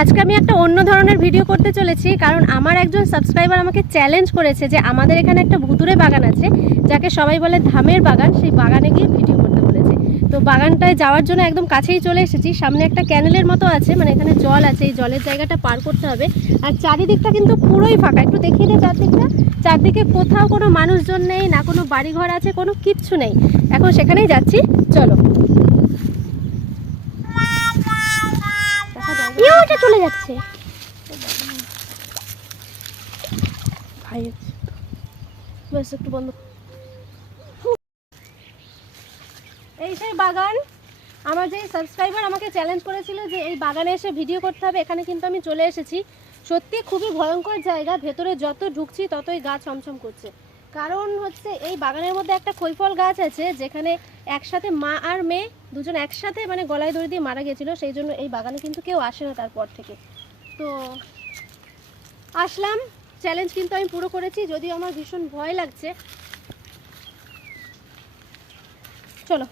আজকে আমি একটা অন্য ধরনের ভিডিও করতে চলেছি, কারণ আমার একজন সাবস্ক্রাইবার আমাকে চ্যালেঞ্জ করেছে যে আমাদের এখানে একটা ভুতুরে বাগান আছে যাকে সবাই বলে ধামের বাগান, সেই বাগানে গিয়ে ভিডিও করতে বলেছে। তো বাগানটায় যাওয়ার জন্য একদম কাছেই চলে এসেছি। সামনে একটা ক্যানেলের মতো আছে, মানে এখানে জল আছে, এই জলের জায়গাটা পার করতে হবে। আর চারিদিকটা কিন্তু পুরোই ফাঁকা। একটু দেখিয়ে দিই চারদিকটা। চারদিকে কোথাও কোনো মানুষজন নেই, না কোনো বাড়িঘর আছে, কোনো কিচ্ছু নেই। এখন সেখানেই যাচ্ছি, চলো। ওটা চলে যাচ্ছে ভাই, ব্যাস একটু বন্ধ। এই সেই বাগান। আমার যে সাবস্ক্রাইবার আমাকে চ্যালেঞ্জ করেছিল যে এই বাগানে এসে ভিডিও করতে হবে, এখানে কিন্তু আমি চলে এসেছি। সত্যি খুবই ভয়ঙ্কর জায়গা। ভেতরে যত ঢুকছি ততই গা ছমছম করছে। কারণ হচ্ছে এই বাগানের মধ্যে একটা খৈফল গাছ আছে, যেখানে একসাথে মা আর মেয়ে দুজন একসাথে মানে গলায় দড়ি দিয়ে মারা গেছিলো। সেই জন্য এই বাগানে কিন্তু কেউ আসে না তারপর থেকে। তো আসলাম, চ্যালেঞ্জ কিন্তু আমি পুরো করেছি, যদিও আমার ভীষণ ভয় লাগছে। চলো।